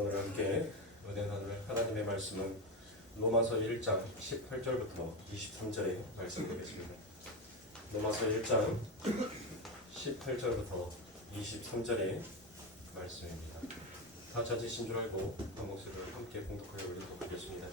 오늘 함께 은혜 나눌 하나님의 말씀은 로마서 1장 18절부터 23절의 말씀이겠습니다. 로마서 1장 18절부터 23절의 말씀입니다. 다 찾으신 줄 알고 한 목소리로 함께 공독하여 올리도록 하겠습니다.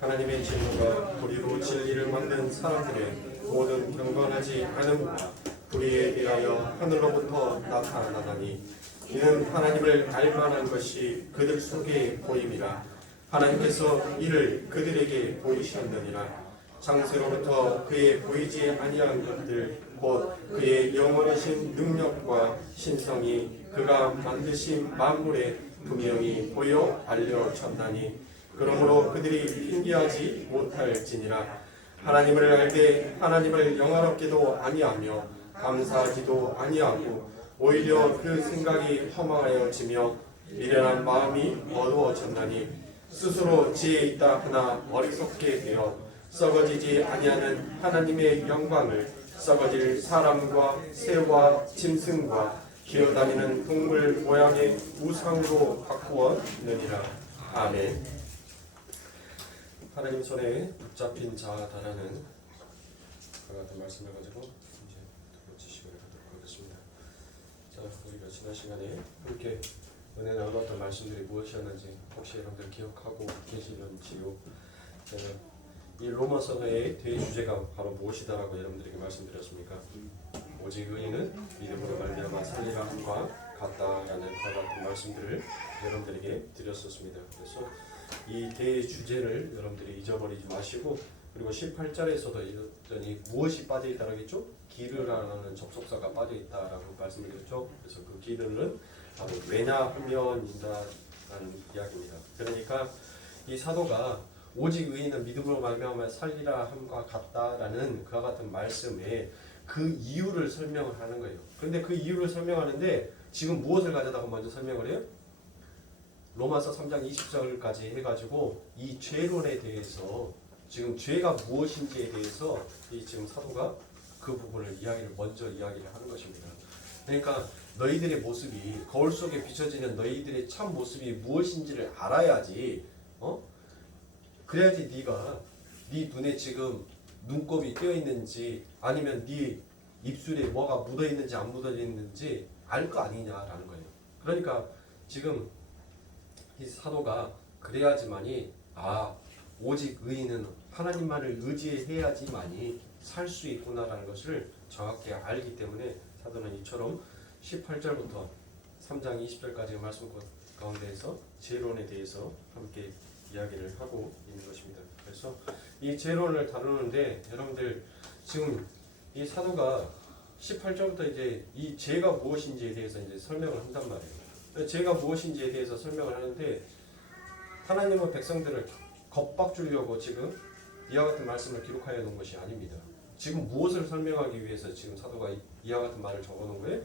하나님의 진노가 불의로 진리를 막는 사람들의 모든 경건하지 않음과 불의에 의하여 하늘로부터 나타나다니 이는 하나님을 알만한 것이 그들 속에 보임이라. 하나님께서 이를 그들에게 보이셨느니라. 창세로부터 그의 보이지 아니한 것들 곧 그의 영원하신 능력과 신성이 그가 만드신 만물에 분명히 보여 알려졌나니 그러므로 그들이 핑계하지 못할지니라. 하나님을 알되 하나님을 영화롭게도 아니하며 감사하지도 아니하고 오히려 그 생각이 허망하여지며 미련한 마음이 어두워졌나니 스스로 지혜 있다 하나 어리석게 되어 썩어지지 아니하는 하나님의 영광을 썩어질 사람과 새와 짐승과 기어다니는 동물 모양의 우상으로 바꾸었느니라. 아멘. 하나님 손에 붙잡힌 자다라는 그 같은 말씀을 가지고 이제 지식을 하도록 하겠습니다. 자, 우리가 지난 시간에 함께 은혜 나누었던 말씀들이 무엇이었는지 혹시 여러분들 기억하고 계시는지요? 제가 이 로마서의 대주제가 바로 무엇이다라고 여러분들에게 말씀드렸습니까? 오직 의인은 믿음으로 말미암아 살리라 함과 같다라는 그와 같은 말씀들을 여러분들에게 드렸었습니다. 그래서 이 대주제를 여러분들이 잊어버리지 마시고, 그리고 18절에서도 여전히 무엇이 빠져있다라고 했죠? 기르라는 접속사가 빠져있다라고 말씀을 드렸죠. 그래서 그 기르는 바로 왜냐하면이다라는 이야기입니다. 그러니까 이 사도가 오직 의인은 믿음으로 말미암아 살리라 함과 같다라는 그와 같은 말씀에 그 이유를 설명을 하는 거예요. 그런데 그 이유를 설명하는데 지금 무엇을 가져다가 먼저 설명을 해요? 로마서 3장 20절까지 해가지고 이 죄론에 대해서, 지금 죄가 무엇인지에 대해서 이 지금 사도가 그 부분을 먼저 이야기를 하는 것입니다. 그러니까 너희들의 모습이, 거울 속에 비춰지는 너희들의 참 모습이 무엇인지를 알아야지, 그래야지 네가 네 눈에 지금 눈곱이 띄어 있는지 아니면 네 입술에 뭐가 묻어 있는지 안 묻어 있는지 알 거 아니냐라는 거예요. 그러니까 지금 이 사도가 그래야지만이 오직 의인은 하나님만을 의지해야지만이 살 수 있구나라는 것을 정확히 알기 때문에 사도는 이처럼 18절부터 3장 20절까지의 말씀 가운데에서 죄론에 대해서 함께 이야기를 하고 있는 것입니다. 그래서 이 죄론을 다루는데 여러분들 지금 이 사도가 18절부터 이제 이 죄가 무엇인지에 대해서 이제 설명을 한단 말이에요. 죄가 무엇인지에 대해서 설명을 하는데 하나님은 백성들을 겁박주려고 지금 이와 같은 말씀을 기록하여 놓은 것이 아닙니다. 지금 무엇을 설명하기 위해서 지금 사도가 이와 같은 말을 적어 놓은 거예요?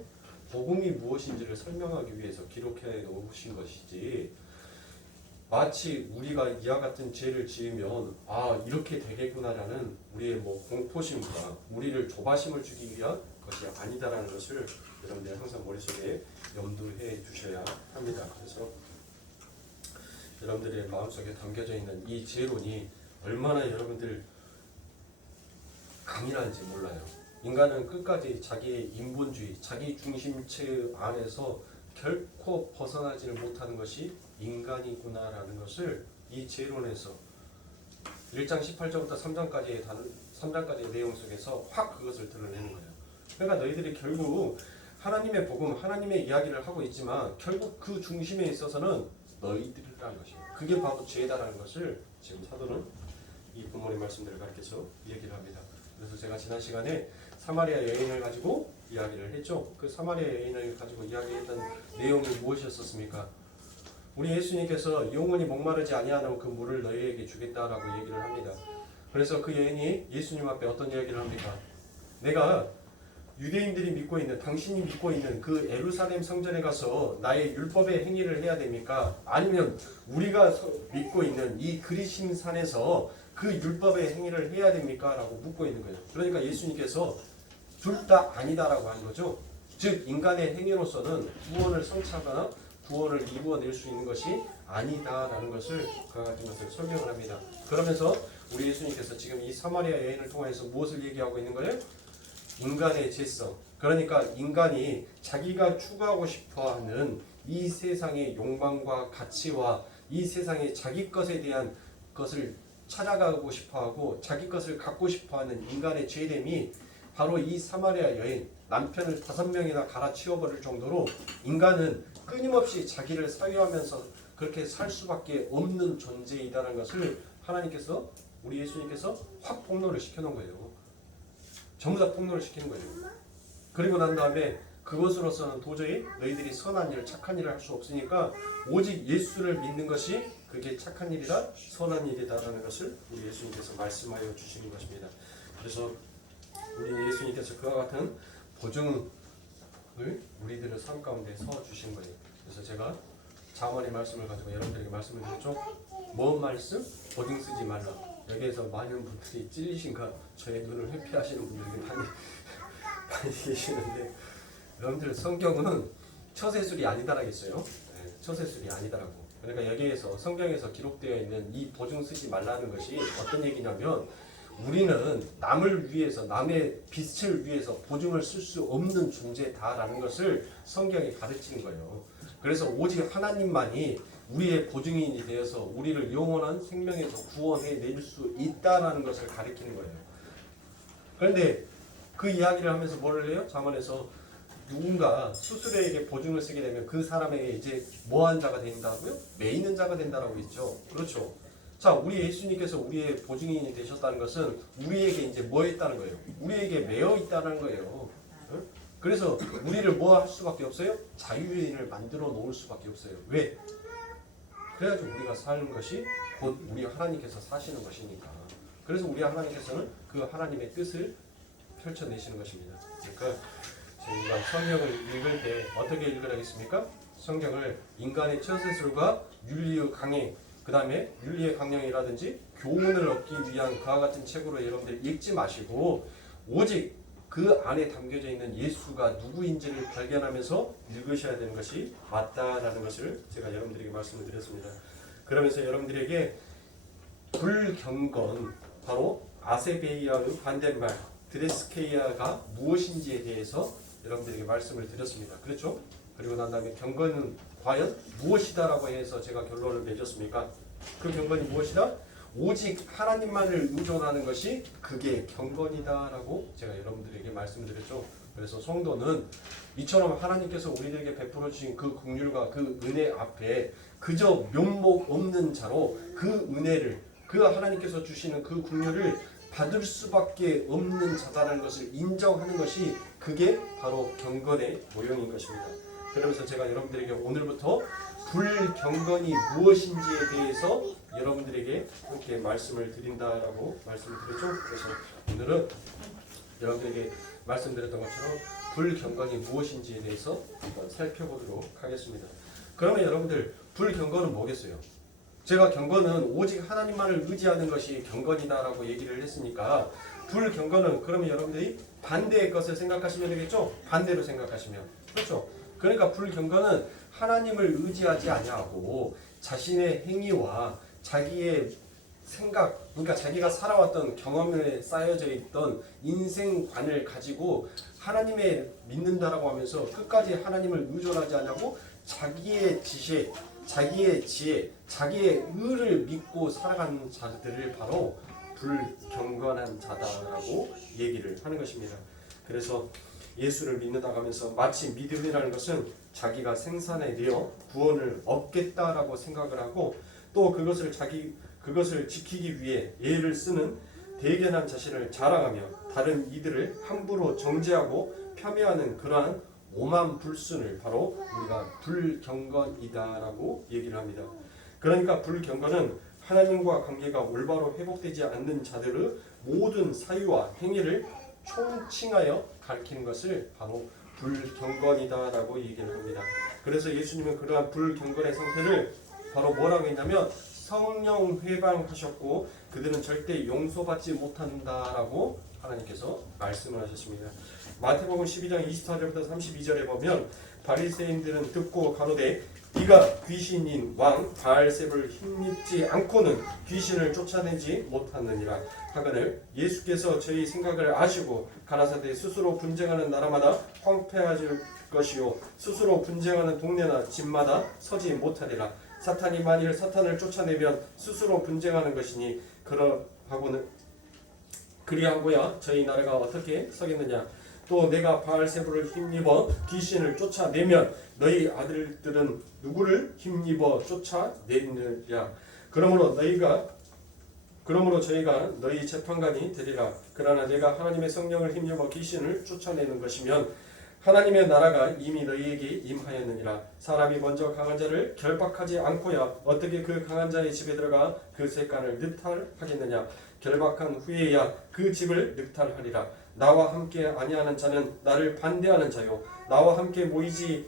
복음이 무엇인지를 설명하기 위해서 기록해 놓으신 것이지, 마치 우리가 이와 같은 죄를 지으면 이렇게 되겠구나라는 우리의 공포심과 우리를 조바심을 주기 위한 것이 아니다라는 것을 여러분들 항상 머릿속에 염두해 주셔야 합니다. 그래서 여러분들의 마음속에 담겨져 있는 이 죄론이 얼마나 여러분들 강인한지 몰라요. 인간은 끝까지 자기의 인본주의, 자기 중심체 안에서 결코 벗어나지를 못하는 것이 인간이구나라는 것을 이 죄론에서 1장 18절부터 3장까지의 내용 속에서 확 그것을 드러내는 거예요. 그러니까 너희들이 결국 하나님의 복음, 하나님의 이야기를 하고 있지만 결국 그 중심에 있어서는 너희들이라는 것이에요. 그게 바로 죄다라는 것을 지금 사도는 이 본문의 말씀들을 가르쳐서 얘기를 합니다. 그래서 제가 지난 시간에 사마리아 여인을 가지고 이야기를 했죠. 그 사마리아 여인을 가지고 이야기했던 내용이 무엇이었습니까? 우리 예수님께서 영원히 목마르지 아니하는 그 물을 너희에게 주겠다라고 얘기를 합니다. 그래서 그 여인이 예수님 앞에 어떤 이야기를 합니까? 내가 유대인들이 믿고 있는, 당신이 믿고 있는 그 예루살렘 성전에 가서 나의 율법의 행위를 해야 됩니까? 아니면 우리가 믿고 있는 이 그리심 산에서 그 율법의 행위를 해야 됩니까? 라고 묻고 있는 거예요. 그러니까 예수님께서 둘 다 아니다라고 하는 거죠. 즉 인간의 행위로서는 구원을 성취하거나 구원을 이루어낼 수 있는 것이 아니다라는 것을 그와 같은 것을 설명을 합니다. 그러면서 우리 예수님께서 지금 이 사마리아 여인을 통해서 무엇을 얘기하고 있는 거예요? 인간의 죄성. 그러니까 인간이 자기가 추구하고 싶어하는 이 세상의 욕망과 가치와 이 세상의 자기 것에 대한 것을 찾아가고 싶어하고 자기 것을 갖고 싶어하는 인간의 죄됨이 바로 이 사마리아 여인 남편을 5명이나 갈아치워버릴 정도로 인간은 끊임없이 자기를 사유하면서 그렇게 살 수밖에 없는 존재이다라는 것을 하나님께서 우리 예수님께서 확 폭로를 시켜놓은 거예요. 전부 다 폭로를 시키는 거예요. 그리고 난 다음에 그것으로서는 도저히 너희들이 선한 일, 착한 일을 할 수 없으니까 오직 예수를 믿는 것이 그게 착한 일이다, 선한 일이다라는 것을 우리 예수님께서 말씀하여 주시는 것입니다. 그래서 우리 예수님께서 그와 같은 보증을 우리들의 삶 가운데 서 주신 거예요. 그래서 제가 자문의 말씀을 가지고 여러분들에게 말씀을 드렸죠. 뭔 말씀? 보증 쓰지 말라. 여기에서 많은 분들이 찔리신가 저의 눈을 회피하시는 분들이 많이 계시는데 여러분들 성경은 처세술이 아니다라겠어요. 네, 처세술이 아니다라고. 그러니까 여기에서 성경에서 기록되어 있는 이 보증 쓰지 말라는 것이 어떤 얘기냐면 우리는 남을 위해서 남의 빛을 위해서 보증을 쓸 수 없는 존재다라는 것을 성경이 가르치는 거예요. 그래서 오직 하나님만이 우리의 보증인이 되어서 우리를 영원한 생명에서 구원해 낼 수 있다라는 것을 가르치는 거예요. 그런데 그 이야기를 하면서 뭐를 해요? 잠언에서 누군가 스스로에게 보증을 쓰게 되면 그 사람에게 이제 뭐한 자가 된다고요? 매이는 자가 된다라고 했죠. 그렇죠. 자, 우리 예수님께서 우리의 보증인이 되셨다는 것은 우리에게 이제 뭐 했다는 거예요? 우리에게 매여 있다는 거예요. 응? 그래서 우리를 뭐 할 수밖에 없어요? 자유인을 만들어 놓을 수밖에 없어요. 왜? 그래야지 우리가 사는 것이 곧 우리 하나님께서 사시는 것이니까. 그래서 우리 하나님께서는 그 하나님의 뜻을 펼쳐내시는 것입니다. 그러니까 저희가 성경을 읽을 때 어떻게 읽으라겠습니까? 성경을 인간의 처세술과 윤리의 강행, 그 다음에 윤리의 강령이라든지 교훈을 얻기 위한 그와 같은 책으로 여러분들 읽지 마시고 오직 그 안에 담겨져 있는 예수가 누구인지를 발견하면서 읽으셔야 되는 것이 맞다라는 것을 제가 여러분들에게 말씀을 드렸습니다. 그러면서 여러분들에게 불경건, 바로 아세베이아의 반대말 드레스케이아가 무엇인지에 대해서 여러분들에게 말씀을 드렸습니다. 그렇죠? 그리고 난 다음에 경건은 과연 무엇이다라고 해서 제가 결론을 맺었습니까? 그 경건이 무엇이다? 오직 하나님만을 의존하는 것이 그게 경건이다라고 제가 여러분들에게 말씀드렸죠. 그래서 성도는 이처럼 하나님께서 우리들에게 베풀어 주신 그 긍휼과 그 은혜 앞에 그저 면목 없는 자로 그 은혜를, 그 하나님께서 주시는 그 긍휼을 받을 수밖에 없는 자다라는 것을 인정하는 것이 그게 바로 경건의 모형인 것입니다. 그러면서 제가 여러분들에게 오늘부터 불경건이 무엇인지에 대해서 여러분들에게 이렇게 말씀을 드린다라고 말씀을 드렸죠. 그래서 오늘은 여러분들에게 말씀드렸던 것처럼 불경건이 무엇인지에 대해서 한번 살펴보도록 하겠습니다. 그러면 여러분들 불경건은 뭐겠어요? 제가 경건은 오직 하나님만을 의지하는 것이 경건이다라고 얘기를 했으니까 불경건은 그러면 여러분들이 반대의 것을 생각하시면 되겠죠? 반대로 생각하시면. 그렇죠? 그러니까 불경건은 하나님을 의지하지 아니하고 자신의 행위와 자기의 생각, 그러니까 자기가 살아왔던 경험에 쌓여져 있던 인생관을 가지고 하나님의 믿는다라고 하면서 끝까지 하나님을 의존하지 않냐고 자기의 지식, 자기의 지혜, 자기의 의를 믿고 살아가는 자들을 바로 불경건한 자다라고 얘기를 하는 것입니다. 그래서 예수를 믿는다고 하면서 마치 믿음이라는 것은 자기가 생산해내어 구원을 얻겠다라고 생각을 하고 또 그것을 지키기 위해 예를 쓰는 대견한 자신을 자랑하며 다른 이들을 함부로 정죄하고 폄훼하는 그러한 오만 불순을 바로 우리가 불경건이다라고 얘기를 합니다. 그러니까 불경건은 하나님과 관계가 올바로 회복되지 않는 자들의 모든 사유와 행위를 총칭하여 가리키는 것을 바로 불경건이다라고 얘기를 합니다. 그래서 예수님은 그러한 불경건의 상태를 바로 뭐라고 했냐면 성령 회방하셨고 그들은 절대 용서받지 못한다라고 하나님께서 말씀을 하셨습니다. 마태복음 12장 24절부터 32절에 보면 바리새인들은 듣고 가로되 네가 귀신인 왕 바알세불을 힘입지 않고는 귀신을 쫓아내지 못하느니라 하거늘 예수께서 저희 생각을 아시고 가라사대 스스로 분쟁하는 나라마다 황폐해질 것이요 스스로 분쟁하는 동네나 집마다 서지 못하리라. 사탄이 만일 사탄을 쫓아내면 스스로 분쟁하는 것이니 그리하고야 저희 나라가 어떻게 서겠느냐. 또 내가 바알세불을 힘입어 귀신을 쫓아내면 너희 아들들은 누구를 힘입어 쫓아내느냐. 그러므로 저희가 너희 재판관이 되리라. 그러나 내가 하나님의 성령을 힘입어 귀신을 쫓아내는 것이면 하나님의 나라가 이미 너희에게 임하였느니라. 사람이 먼저 강한 자를 결박하지 않고야 어떻게 그 강한 자의 집에 들어가 그 셋간을 늑탈하겠느냐. 결박한 후에야 그 집을 늑탈하리라. 나와 함께 아니하는 자는 나를 반대하는 자요 나와 함께 모으지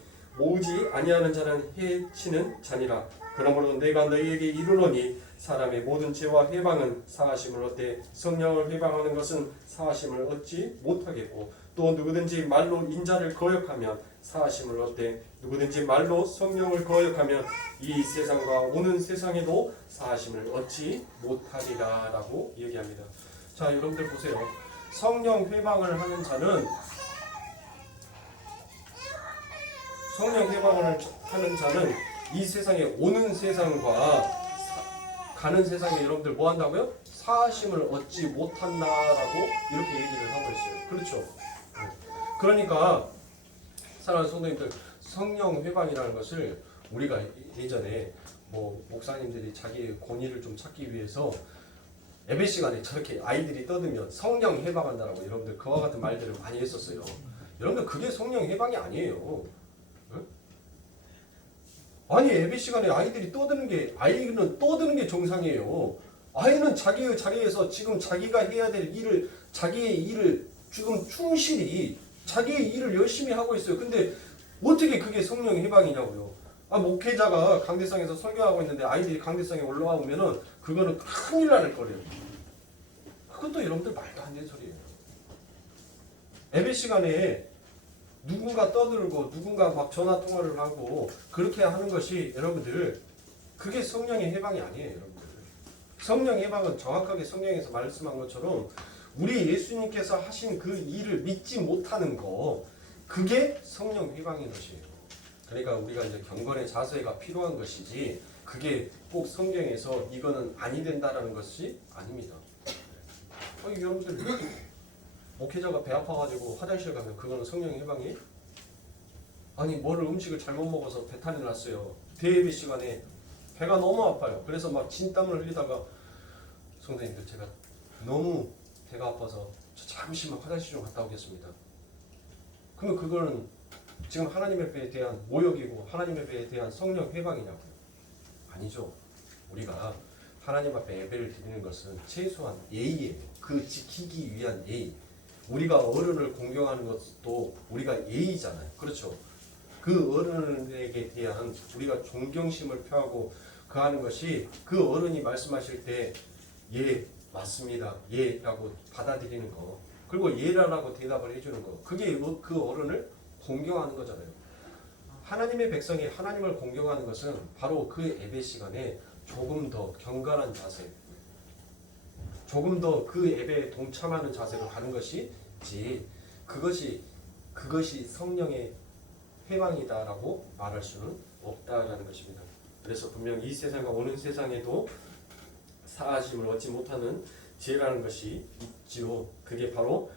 아니하는 자는 해치는 자니라. 그러므로 내가 너희에게 이르노니 사람의 모든 죄와 해방은 사하심을 얻되 성령을 해방하는 것은 사하심을 얻지 못하겠고 또 누구든지 말로 인자를 거역하면 사하심을 얻되 누구든지 말로 성령을 거역하면 이 세상과 오는 세상에도 사하심을 얻지 못하리라 라고 얘기합니다. 자, 여러분들 보세요. 성령 회방을 하는 자는 이 세상에 오는 세상과 가는 세상에 여러분들 뭐 한다고요? 사하심을 얻지 못한다라고 이렇게 얘기를 하고 있어요. 그렇죠? 그러니까 사랑하는 성도님들, 성령 회방이라는 것을 우리가 예전에 뭐 목사님들이 자기의 권위를 좀 찾기 위해서 예배 시간에 저렇게 아이들이 떠들면 성령 해방한다라고 여러분들 그와 같은 말들을 많이 했었어요. 여러분들 그게 성령 해방이 아니에요. 응? 아니 예배 시간에 아이들이 아이는 떠드는 게 정상이에요. 아이는 자기의 자리에서 지금 자기가 해야 될 일을 자기의 일을 지금 충실히 자기의 일을 열심히 하고 있어요. 근데 어떻게 그게 성령 해방이냐고요. 목회자가 강대상에서 설교하고 있는데 아이들이 강대상에 올라와 보면은 그거는 큰일 날 거래요. 그것도 여러분들 말도 안 되는 소리예요. 예배 시간에 누군가 떠들고 누군가 막 전화 통화를 하고 그렇게 하는 것이 여러분들 그게 성령의 해방이 아니에요. 여러분들 성령 해방은 정확하게 성령에서 말씀한 것처럼 우리 예수님께서 하신 그 일을 믿지 못하는 거 그게 성령 해방인 것이에요. 그러니까 우리가 이제 경건의 자세가 필요한 것이지 그게 꼭 성경에서 이거는 아니 된다라는 것이 아닙니다. 여러분들 목회자가 배 아파가지고 화장실 가면 그거는 성령 해방이에요? 아니 뭐를 음식을 잘못 먹어서 배탈이 났어요. 대예배 시간에 배가 너무 아파요. 그래서 막 진땀을 흘리다가 선생님들 제가 너무 배가 아파서 저 잠시만 화장실 좀 갔다 오겠습니다. 그러면 그거는 지금 하나님의 배에 대한 모욕이고 하나님의 배에 대한 성령 해방이냐고요? 아니죠. 우리가 하나님 앞에 예배를 드리는 것은 최소한 예의예요. 그 지키기 위한 예의. 우리가 어른을 공경하는 것도 우리가 예의잖아요. 그렇죠? 그 어른에게 대한 우리가 존경심을 표하고 그 하는 것이 그 어른이 말씀하실 때 예, 맞습니다. 예 라고 받아들이는 거. 그리고 예라고 대답을 해주는 거. 그게 그 어른을 공경하는 거잖아요. 하나님의 백성이 하나님을 공경하는 것은 바로 그 예배 시간에 조금 더 경건한 자세, 조금 더 그 예배에 동참하는 자세로 가는 것이지 그것이 성령의 해방이다라고 말할 수는 없다라는 것입니다. 그래서 분명 이 세상과 오는 세상에도 사하심을 얻지 못하는 죄라는 것이 있지요. 그게 바로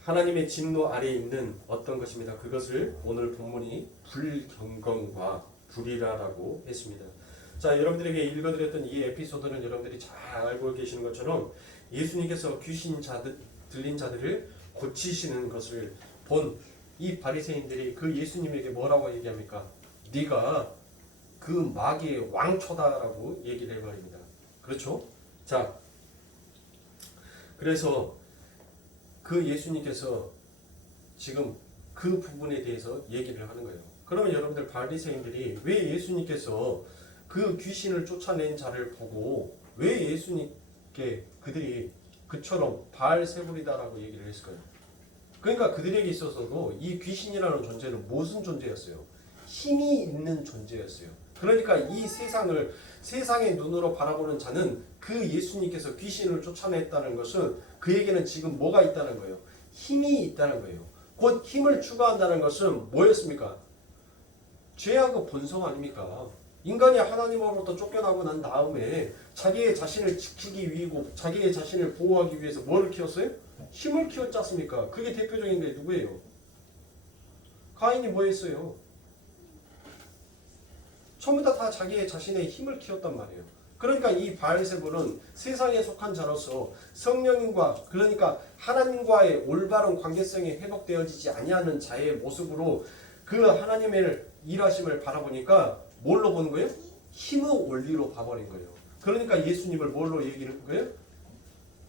하나님의 진노 아래에 있는 어떤 것입니다. 그것을 오늘 본문이 불경건과 불의라라고 했습니다. 자, 여러분들에게 읽어드렸던 이 에피소드는 여러분들이 잘 알고 계시는 것처럼 예수님께서 들린 자들을 고치시는 것을 본 이 바리새인들이 그 예수님에게 뭐라고 얘기합니까? 네가 그 마귀의 왕초다라고 얘기를 해버립니다. 그렇죠? 자, 그래서 그 예수님께서 지금 그 부분에 대해서 얘기를 하는 거예요. 그러면 여러분들 바리새인들이 왜 예수님께서 그 귀신을 쫓아낸 자를 보고 왜 예수님께 그들이 그처럼 바알세불이다라고 얘기를 했을까요? 그러니까 그들에게 있어서도 이 귀신이라는 존재는 무슨 존재였어요? 힘이 있는 존재였어요. 그러니까 이 세상의 눈으로 바라보는 자는 그 예수님께서 귀신을 쫓아냈다는 것은 그에게는 지금 뭐가 있다는 거예요? 힘이 있다는 거예요. 곧 힘을 추구한다는 것은 뭐였습니까? 죄악의 본성 아닙니까? 인간이 하나님으로부터 쫓겨나고 난 다음에 자기의 자신을 지키기 위하고 자기의 자신을 보호하기 위해서 뭐를 키웠어요? 힘을 키웠지 않습니까? 그게 대표적인 게 누구예요? 가인이 뭐 했어요? 전부 다 자기의 자신의 힘을 키웠단 말이에요. 그러니까 이 바알세불은 세상에 속한 자로서 성령님과 그러니까 하나님과의 올바른 관계성이 회복되어지지 아니하는 자의 모습으로 그 하나님의 일하심을 바라보니까 뭘로 보는 거예요? 힘의 원리로 봐버린 거예요. 그러니까 예수님을 뭘로 얘기하는 거예요?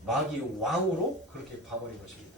마귀의 왕으로 그렇게 봐버린 것입니다.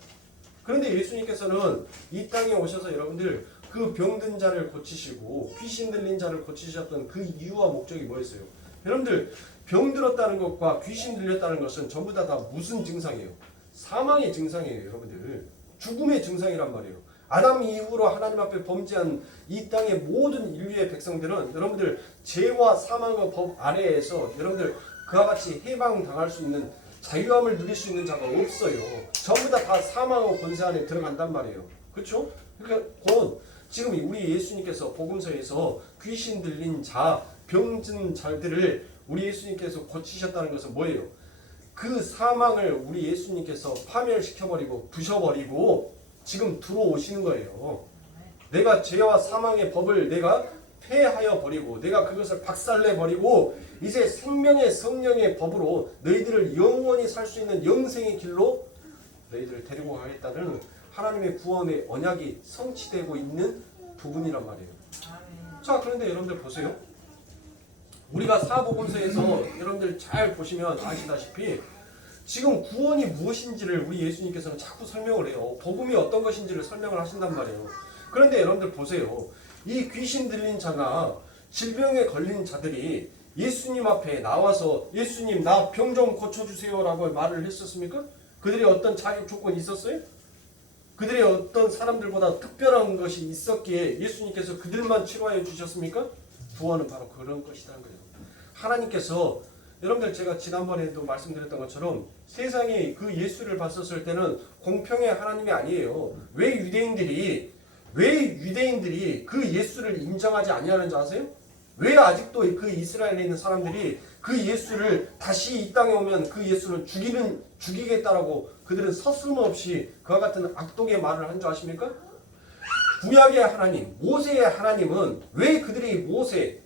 그런데 예수님께서는 이 땅에 오셔서 여러분들 그 병든 자를 고치시고 귀신 들린 자를 고치셨던 그 이유와 목적이 뭐였어요? 여러분들 병들었다는 것과 귀신 들렸다는 것은 전부 다 무슨 증상이에요? 사망의 증상이에요. 여러분들 죽음의 증상이란 말이에요. 아담 이후로 하나님 앞에 범죄한 이 땅의 모든 인류의 백성들은 여러분들 죄와 사망의 법 아래에서 여러분들 그와 같이 해방당할 수 있는 자유함을 누릴 수 있는 자가 없어요. 전부 다 사망의 권세 안에 들어간단 말이에요. 그렇죠? 그러니까 곧 지금 우리 예수님께서 복음서에서 귀신 들린 자, 병든 자들을 우리 예수님께서 고치셨다는 것은 뭐예요? 그 사망을 우리 예수님께서 파멸시켜버리고 부셔버리고 지금 들어오시는 거예요. 내가 죄와 사망의 법을 내가 폐하여 버리고 내가 그것을 박살내 버리고 이제 생명의 성령의 법으로 너희들을 영원히 살 수 있는 영생의 길로 너희들을 데리고 가겠다는 하나님의 구원의 언약이 성취되고 있는 부분이란 말이에요. 자, 그런데 여러분들 보세요. 우리가 사복음서에서 여러분들 잘 보시면 아시다시피 지금 구원이 무엇인지를 우리 예수님께서는 자꾸 설명을 해요. 복음이 어떤 것인지를 설명을 하신단 말이에요. 그런데 여러분들 보세요. 이 귀신 들린 자나 질병에 걸린 자들이 예수님 앞에 나와서 예수님 나 병 좀 고쳐주세요 라고 말을 했었습니까? 그들이 어떤 자격 조건이 있었어요? 그들이 어떤 사람들보다 특별한 것이 있었기에 예수님께서 그들만 치료하여 주셨습니까? 구원은 바로 그런 것이라는 거예요. 하나님께서 여러분들 제가 지난번에도 말씀드렸던 것처럼 세상에 그 예수를 봤었을 때는 공평의 하나님이 아니에요. 왜 유대인들이 그 예수를 인정하지 아니하는지 아세요? 왜 아직도 그 이스라엘에 있는 사람들이 그 예수를 다시 이 땅에 오면 그 예수를 죽이겠다라고 그들은 서슴없이 그와 같은 악독의 말을 한 줄 아십니까? 구약의 하나님, 모세의 하나님은 왜 그들이 모세의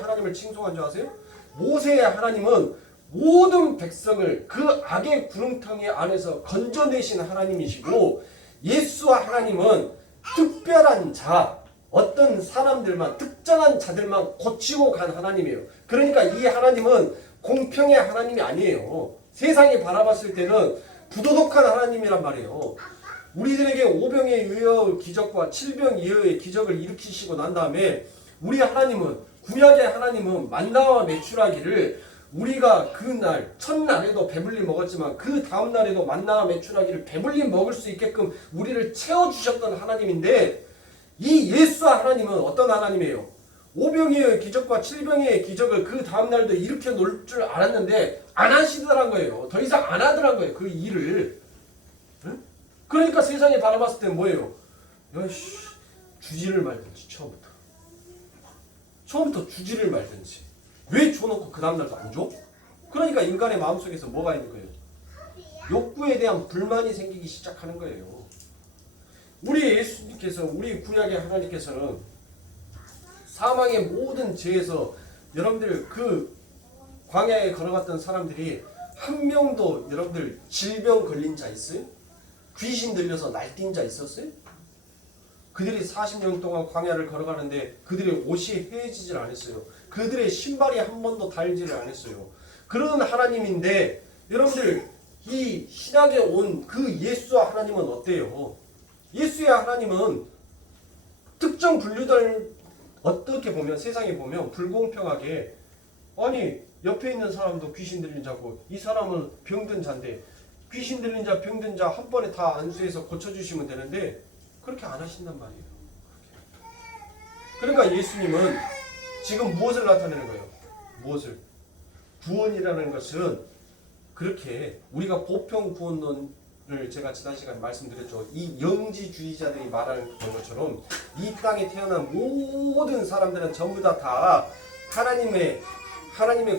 하나님을 칭송한 줄 아세요? 모세의 하나님은 모든 백성을 그 악의 구렁텅이 안에서 건져내신 하나님이시고 예수와 하나님은 특별한 자, 어떤 사람들만 특정한 자들만 고치고 간 하나님이에요. 그러니까 이 하나님은 공평의 하나님이 아니에요. 세상이 바라봤을 때는 부도덕한 하나님이란 말이에요. 우리들에게 오병에 의여 기적과 칠병이어의 기적을 일으키시고 난 다음에 우리 하나님은 구약의 하나님은 만나와 메추라기를 우리가 그날 첫날에도 배불리 먹었지만 그 다음날에도 만나와 메추라기를 배불리 먹을 수 있게끔 우리를 채워주셨던 하나님인데 이 예수와 하나님은 어떤 하나님이에요? 오병이어의 기적과 칠병이의 기적을 그 다음날도 일으켜 놓을 줄 알았는데 안 하시더란 거예요. 더 이상 안 하더란 거예요. 그 일을. 응? 그러니까 세상에 바라봤을 때는 뭐예요? 야씨 주지를 말든지 처음부터 주지를 말든지 왜 줘놓고 그 다음날도 안 줘? 그러니까 인간의 마음속에서 뭐가 있는 거예요? 욕구에 대한 불만이 생기기 시작하는 거예요. 우리 예수님께서 우리 구약의 하나님께서는 사망의 모든 죄에서 여러분들 그 광야에 걸어갔던 사람들이 한 명도 여러분들 질병 걸린 자 있어요? 귀신 들려서 날뛴 자 있었어요? 그들이 40년 동안 광야를 걸어가는데 그들의 옷이 헤어지질 않았어요. 그들의 신발이 한 번도 닳지를 않았어요. 그런 하나님인데 여러분들 이 신약에 온 그 예수와 하나님은 어때요? 예수의 하나님은 특정 분류들 어떻게 보면 세상에 보면 불공평하게 아니 옆에 있는 사람도 귀신 들린 자고 이 사람은 병든 자인데 귀신 들린 자 병든 자 한 번에 다 안수해서 고쳐주시면 되는데 그렇게 안 하신단 말이에요. 그러니까 예수님은 지금 무엇을 나타내는 거예요? 무엇을? 구원이라는 것은 그렇게 우리가 보편 구원론을 제가 지난 시간에 말씀드렸죠. 이 영지주의자들이 말하는 것처럼 이 땅에 태어난 모든 사람들은 전부 다 하나님의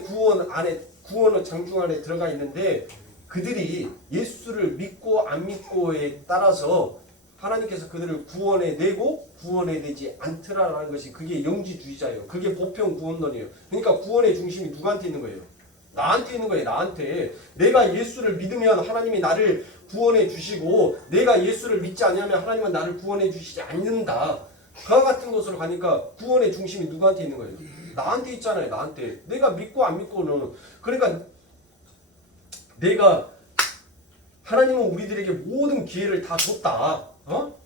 구원 안에 구원의 장중 안에 들어가 있는데 그들이 예수를 믿고 안 믿고에 따라서 하나님께서 그들을 구원해 내고 구원해 내지 않더라라는 것이 그게 영지주의자예요. 그게 보편 구원론이에요. 그러니까 구원의 중심이 누구한테 있는 거예요? 나한테 있는 거예요. 나한테. 내가 예수를 믿으면 하나님이 나를 구원해 주시고 내가 예수를 믿지 않으면 하나님은 나를 구원해 주시지 않는다. 그와 같은 것으로 가니까 구원의 중심이 누구한테 있는 거예요? 나한테 있잖아요. 나한테. 내가 믿고 안 믿고는 그러니까 내가 하나님은 우리들에게 모든 기회를 다 줬다.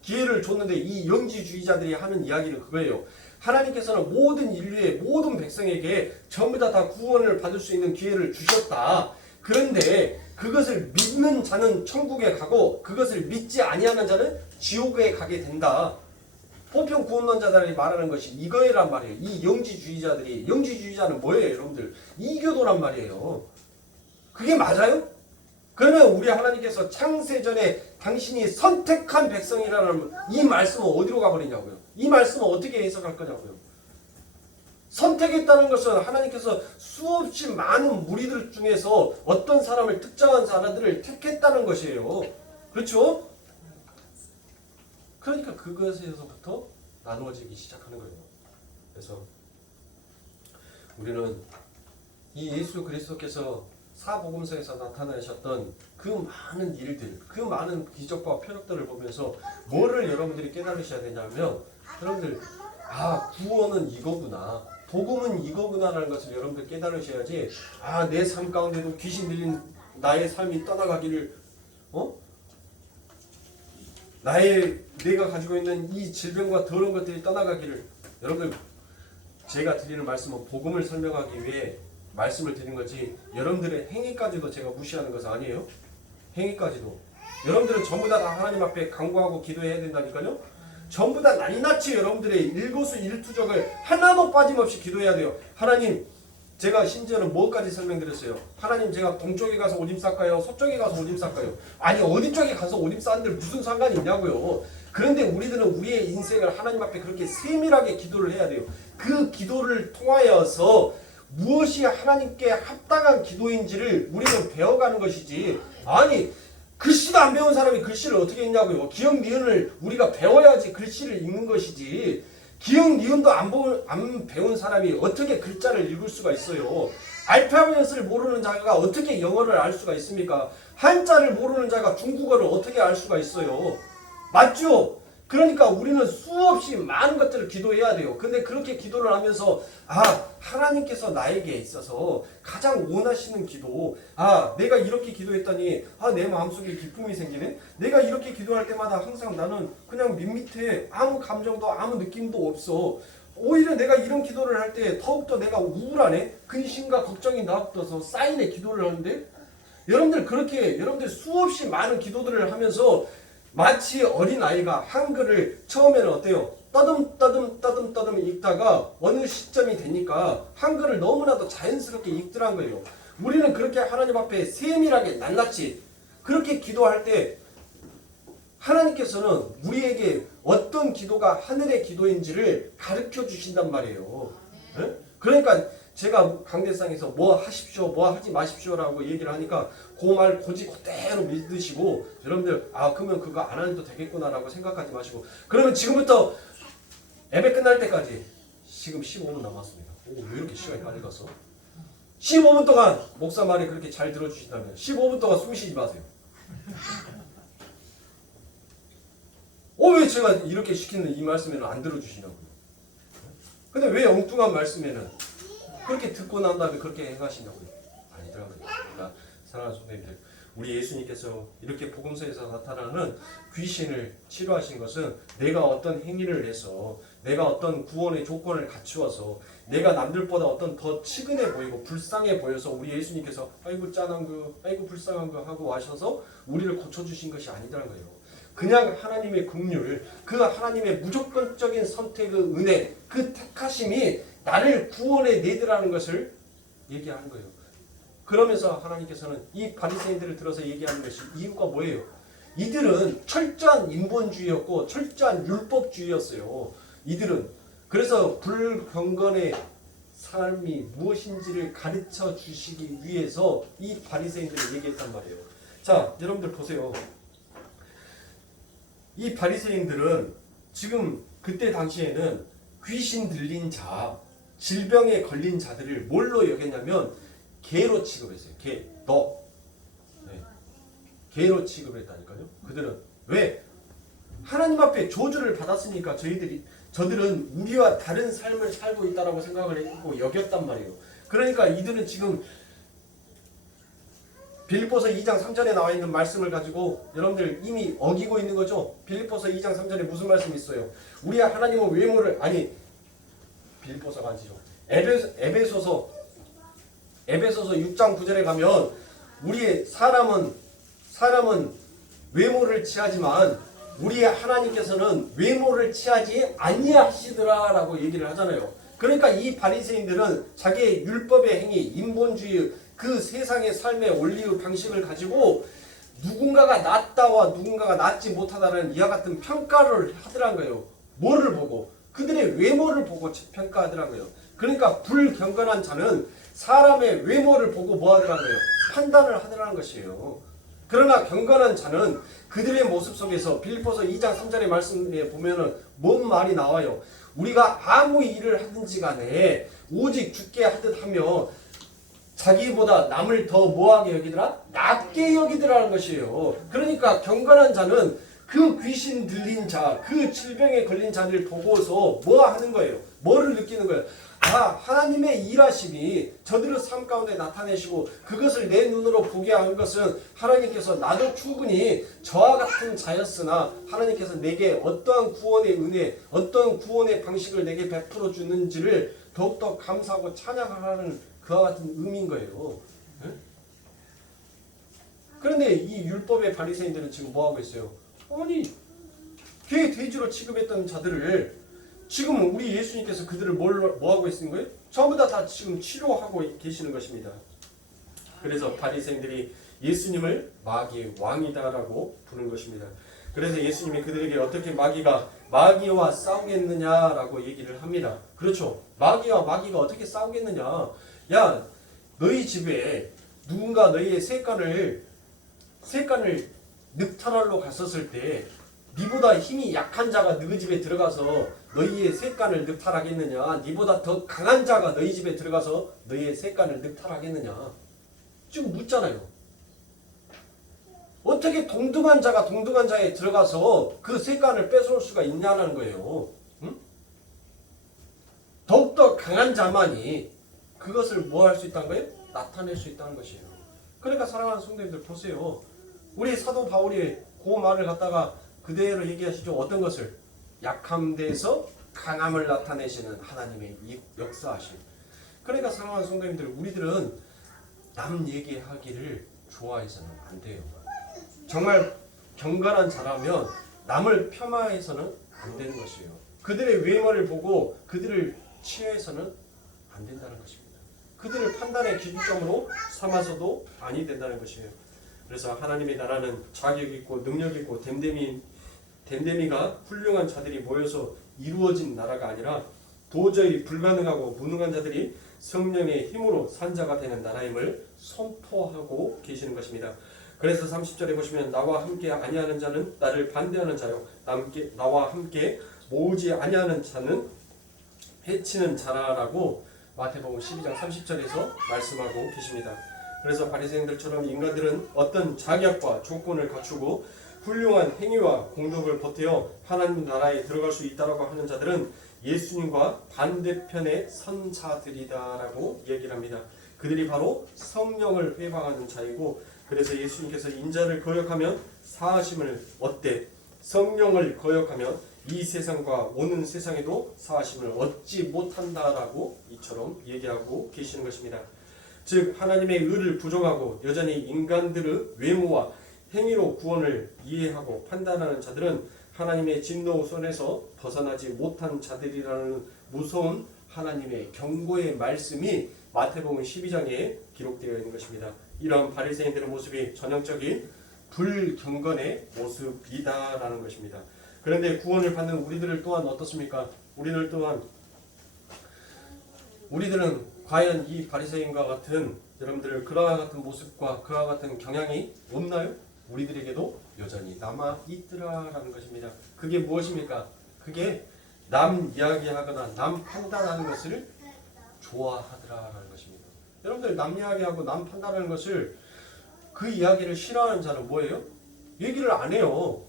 기회를 줬는데 이 영지주의자들이 하는 이야기는 그거예요. 하나님께서는 모든 인류의 모든 백성에게 전부 다 구원을 받을 수 있는 기회를 주셨다. 그런데 그것을 믿는 자는 천국에 가고 그것을 믿지 아니하는 자는 지옥에 가게 된다. 보편 구원론자들이 말하는 것이 이거란 말이에요. 이 영지주의자들이. 영지주의자는 뭐예요, 여러분들? 이교도란 말이에요. 그게 맞아요? 그러면 우리 하나님께서 창세전에 당신이 선택한 백성이라는 이 말씀은 어디로 가버리냐고요? 이 말씀은 어떻게 해석할 거냐고요? 선택했다는 것은 하나님께서 수없이 많은 무리들 중에서 어떤 사람을 특정한 사람들을 택했다는 것이에요. 그렇죠? 그러니까 그것에서부터 나누어지기 시작하는 거예요. 그래서 우리는 이 예수 그리스도께서 사복음서에서 나타나셨던 그 많은 일들, 그 많은 기적과 표적들을 보면서 뭐를 여러분들이 깨달으셔야 되냐면 여러분들 구원은 이거구나. 복음은 이거구나라는 것을 여러분들 깨달으셔야지 내 삶 가운데도 귀신 들린 나의 삶이 떠나가기를 내가 가지고 있는 이 질병과 더러운 것들이 떠나가기를 여러분들 제가 드리는 말씀은 복음을 설명하기 위해 말씀을 드린 거지 여러분들의 행위까지도 제가 무시하는 것은 아니에요. 행위까지도 여러분들은 전부 다 하나님 앞에 간구하고 기도해야 된다니까요. 전부 다 낱낱이 여러분들의 일거수일투족을 하나도 빠짐없이 기도해야 돼요. 하나님, 제가 심지어는 뭐까지 설명드렸어요. 하나님, 제가 동쪽에 가서 오줌 쌀까요? 서쪽에 가서 오줌 쌀까요? 아니 어디 쪽에 가서 오줌 싸는데 무슨 상관이 있냐고요. 그런데 우리들은 우리의 인생을 하나님 앞에 그렇게 세밀하게 기도를 해야 돼요. 그 기도를 통하여서 무엇이 하나님께 합당한 기도인지를 우리는 배워가는 것이지. 아니 글씨도 안 배운 사람이 글씨를 어떻게 읽냐고요. 기역 니은을 우리가 배워야지 글씨를 읽는 것이지. 기역 니은도 안 배운 사람이 어떻게 글자를 읽을 수가 있어요. 알파벳을 모르는 자가 어떻게 영어를 알 수가 있습니까? 한자를 모르는 자가 중국어를 어떻게 알 수가 있어요. 맞죠? 그러니까 우리는 수없이 많은 것들을 기도해야 돼요. 근데 그렇게 기도를 하면서 하나님께서 나에게 있어서 가장 원하시는 기도, 내가 이렇게 기도했더니 내 마음속에 기쁨이 생기네. 내가 이렇게 기도할 때마다 항상 나는 그냥 밋밋해. 아무 감정도 아무 느낌도 없어. 오히려 내가 이런 기도를 할 때 더욱더 내가 우울하네. 근심과 걱정이 나옵어서 쌓이네 기도를 하는데 여러분들 그렇게 여러분들 수없이 많은 기도들을 하면서 마치 어린아이가 한글을 처음에는 어때요? 떠듬 읽다가 어느 시점이 되니까 한글을 너무나도 자연스럽게 읽더란 거예요. 우리는 그렇게 하나님 앞에 세밀하게 낱낱이 그렇게 기도할 때 하나님께서는 우리에게 어떤 기도가 하늘의 기도인지를 가르쳐 주신단 말이에요. 네? 그러니까 제가 강대상에서 뭐 하십시오, 뭐 하지 마십시오라고 얘기를 하니까 그 말 고지 그대로 믿으시고 여러분들 그러면 그거 안 해도 되겠구나라고 생각하지 마시고 그러면 지금부터 예배 끝날 때까지 지금 15분 남았습니다. 왜 이렇게 시간이 빨리 갔어? 15분 동안 목사 말이 그렇게 잘 들어주신다면 15분 동안 숨 쉬지 마세요. 왜 제가 이렇게 시키는 이 말씀에는 안 들어주시냐고요. 근데 왜 엉뚱한 말씀에는 그렇게 듣고 난 다음에 그렇게 행하시냐고요. 아니더라고요. 그러니까 사랑하는 성도님들, 우리 예수님께서 이렇게 복음서에서 나타나는 귀신을 치료하신 것은 내가 어떤 행위를 해서 내가 어떤 구원의 조건을 갖추어서 내가 남들보다 어떤 더 치근해 보이고 불쌍해 보여서 우리 예수님께서 아이고 짠한 거, 아이고 불쌍한 거 하고 하셔서 우리를 고쳐주신 것이 아니라는 거예요. 그냥 하나님의 긍휼, 그 하나님의 무조건적인 선택의 은혜, 그 택하심이 나를 구원해 내더라는 것을 얘기하는 거예요. 그러면서 하나님께서는 이 바리새인들을 들어서 얘기하는 것이 이유가 뭐예요? 이들은 철저한 인본주의였고 철저한 율법주의였어요. 이들은 그래서 불경건의 삶이 무엇인지를 가르쳐 주시기 위해서 이 바리새인들을 얘기했단 말이에요. 자, 여러분들 보세요. 이 바리새인들은 지금 그때 당시에는 귀신 들린 자, 질병에 걸린 자들을 뭘로 여겼냐면 개로 취급했어요. 개, 너. 네. 개로 취급했다니까요. 그들은 왜? 하나님 앞에 저주를 받았으니까 저들은 우리와 다른 삶을 살고 있다라고 생각을 했고 여겼단 말이에요. 그러니까 이들은 지금 빌립보서 2장 3절에 나와 있는 말씀을 가지고 여러분들 이미 어기고 있는 거죠. 빌립보서 2장 3절에 무슨 말씀이 있어요? 우리 하나님은 외모를 빌립보서가 아니죠. 에베소서 6장 9절에 가면 우리의 사람은 외모를 취하지만 우리의 하나님께서는 외모를 취하지 아니하시더라라고 얘기를 하잖아요. 그러니까 이 바리새인들은 자기의 율법의 행위, 인본주의, 그 세상의 삶의 원리의 방식을 가지고 누군가가 낫다와 누군가가 낫지 못하다는 이와 같은 평가를 하더란 거예요. 뭐를 보고? 그들의 외모를 보고 평가하더란 거예요. 그러니까 불경건한 자는 사람의 외모를 보고 뭐 하더란 거예요? 판단을 하더라는 것이에요. 그러나 경건한 자는 그들의 모습 속에서 빌립보서 2장 3절의 말씀에 보면은 뭔 말이 나와요? 우리가 아무 일을 하든지 간에 오직 주께 하듯 하며 자기보다 남을 더 뭐하게 여기더라? 낮게 여기더라는 것이에요. 그러니까 경건한 자는 그 귀신 들린 자, 그 질병에 걸린 자를 보고서 뭐 하는 거예요? 뭐를 느끼는 거예요? 아, 하나님의 일하심이 저들의 삶 가운데 나타내시고 그것을 내 눈으로 보게 한 것은 하나님께서 나도 충분히 저와 같은 자였으나 하나님께서 내게 어떠한 구원의 은혜, 어떠한 구원의 방식을 내게 베풀어 주는지를 더욱더 감사하고 찬양하는 그와 같은 의미인 거예요. 네? 그런데 이 율법의 바리새인들은 지금 뭐 하고 있어요? 아니, 개 돼지로 취급했던 자들을 지금 우리 예수님께서 그들을 뭐 하고 있는 거예요? 전부 다 지금 치료하고 계시는 것입니다. 그래서 바리새인들이 예수님을 마귀의 왕이다라고 부른 것입니다. 그래서 예수님이 그들에게 어떻게 마귀와 싸우겠느냐라고 얘기를 합니다. 그렇죠? 마귀가 어떻게 싸우겠느냐? 야, 너희 집에 누군가 너희의 셋간을 늑탈하러 갔었을 때 니보다 힘이 약한 자가 너희 집에 들어가서 너희의 셋간을 늑탈하겠느냐? 니보다 더 강한 자가 너희 집에 들어가서 너희의 셋간을 늑탈하겠느냐? 지금 묻잖아요. 어떻게 동등한 자가 동등한 자에 들어가서 그 셋간을 뺏어올 수가 있냐는 거예요. 응? 더욱더 강한 자만이 그것을 뭐 할 수 있다는 거예요? 나타낼 수 있다는 것이에요. 그러니까 사랑하는 성도님들 보세요. 우리 사도 바울이 그 말을 갖다가 그대로 얘기하시죠. 어떤 것을? 약함 데서 강함을 나타내시는 하나님의 역사하심. 그러니까 사랑하는 성도님들, 우리들은 남 얘기하기를 좋아해서는 안 돼요. 정말 경건한 자라면 남을 폄하해서는 안 되는 것이에요. 그들의 외모를 보고 그들을 치해서는 안 된다는 것입니다. 그들을 판단의 기준점으로 삼아서도 아니 된다는 것이에요. 그래서 하나님의 나라는 자격 있고 능력 있고 댐데미가 훌륭한 자들이 모여서 이루어진 나라가 아니라 도저히 불가능하고 무능한 자들이 성령의 힘으로 산자가 되는 나라임을 선포하고 계시는 것입니다. 그래서 30절에 보시면 나와 함께 아니하는 자는 나를 반대하는 자요 나와 함께 모으지 아니하는 자는 해치는 자라라고 마태복음 12장 30절에서 말씀하고 계십니다. 그래서 바리새인들처럼 인간들은 어떤 자격과 조건을 갖추고 훌륭한 행위와 공덕을 보태어 하나님 나라에 들어갈 수 있다라고 하는 자들은 예수님과 반대편의 선자들이다라고 얘기를 합니다. 그들이 바로 성령을 회방하는 자이고, 그래서 예수님께서 인자를 거역하면 사하심을 얻되 성령을 거역하면 이 세상과 오는 세상에도 사하심을 얻지 못한다라고 이처럼 얘기하고 계시는 것입니다. 즉 하나님의 의를 부정하고 여전히 인간들의 외모와 행위로 구원을 이해하고 판단하는 자들은 하나님의 진노 손에서 벗어나지 못한 자들이라는 무서운 하나님의 경고의 말씀이 마태복음 12장에 기록되어 있는 것입니다. 이러한 바리새인들의 모습이 전형적인 불경건의 모습이다라는 것입니다. 그런데 구원을 받는 우리들을 또한 어떻습니까? 우리들은 과연 이 바리새인과 같은 여러분들 그와 같은 모습과 그와 같은 경향이 없나요? 우리들에게도 여전히 남아 있더라라는 것입니다. 그게 무엇입니까? 그게 남 이야기하거나 남 판단하는 것을 좋아하더라라는 것입니다. 여러분들 남 이야기하고 남 판단하는 것을 그 이야기를 싫어하는 자는 뭐예요? 얘기를 안 해요.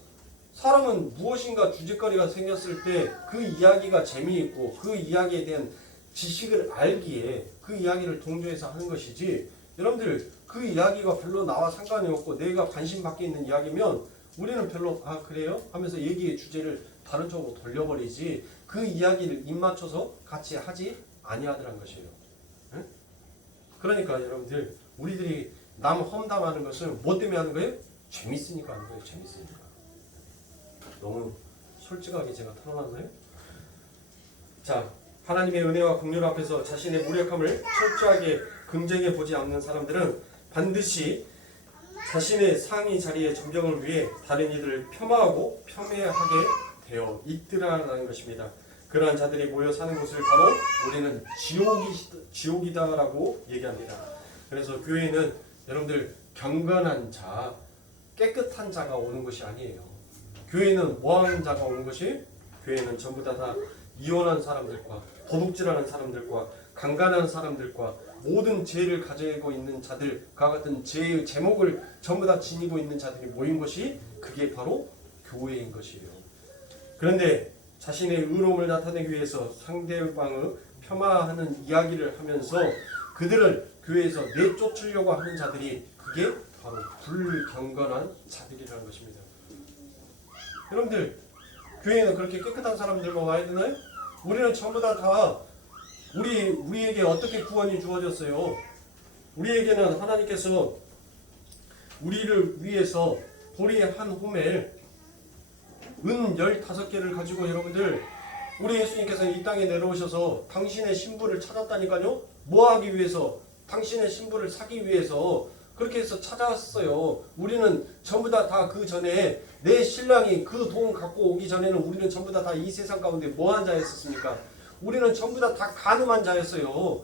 사람은 무엇인가 주제거리가 생겼을 때 그 이야기가 재미있고 그 이야기에 대한 지식을 알기에 그 이야기를 동조해서 하는 것이지, 여러분들 그 이야기가 별로 나와 상관이 없고 내가 관심 밖에 있는 이야기면 우리는 별로 그래요? 하면서 얘기의 주제를 다른 쪽으로 돌려버리지 그 이야기를 입맞춰서 같이 하지 아니하더란 것이에요. 응? 그러니까 여러분들 우리들이 남 험담하는 것은 뭐 때문에 하는 거예요? 재밌으니까 하는 거예요. 재밌으니까. 너무 솔직하게 제가 털어놨나요? 자, 하나님의 은혜와 긍휼 앞에서 자신의 무력함을 철저하게 긍정해 보지 않는 사람들은 반드시 자신의 상위 자리의 존경을 위해 다른 이들을 폄하하고 폄훼하게 되어 있더라라는 것입니다. 그러한 자들이 모여 사는 곳을 바로 우리는 지옥이다라고 얘기합니다. 그래서 교회는 여러분들 경건한 자, 깨끗한 자가 오는 것이 아니에요. 교회는 뭐하는 자가 오는 것이? 교회는 전부 다 이혼한 사람들과 도둑질하는 사람들과 강간하는 사람들과 모든 죄를 가지고 있는 자들, 그와 같은 죄의 제목을 전부 다 지니고 있는 자들이 모인 것이 그게 바로 교회인 것이에요. 그런데 자신의 의로움을 나타내기 위해서 상대방을 폄하하는 이야기를 하면서 그들을 교회에서 내쫓으려고 하는 자들이 그게 바로 불경건한 자들이라는 것입니다. 여러분들 교회에는 그렇게 깨끗한 사람들만 와야 되나요? 우리는 전부 다 우리에게 어떻게 구원이 주어졌어요? 우리에게는 하나님께서 우리를 위해서 보리 한 호멜 은 15개를 가지고 여러분들 우리 예수님께서 이 땅에 내려오셔서 당신의 신부를 찾았다니까요. 뭐 하기 위해서? 당신의 신부를 사기 위해서 그렇게 해서 찾아왔어요. 우리는 전부 다 그 전에 내 신랑이 그 돈 갖고 오기 전에는 우리는 전부 다 이 세상 가운데 뭐한 자였었습니까? 우리는 전부 다 가늠한 자였어요.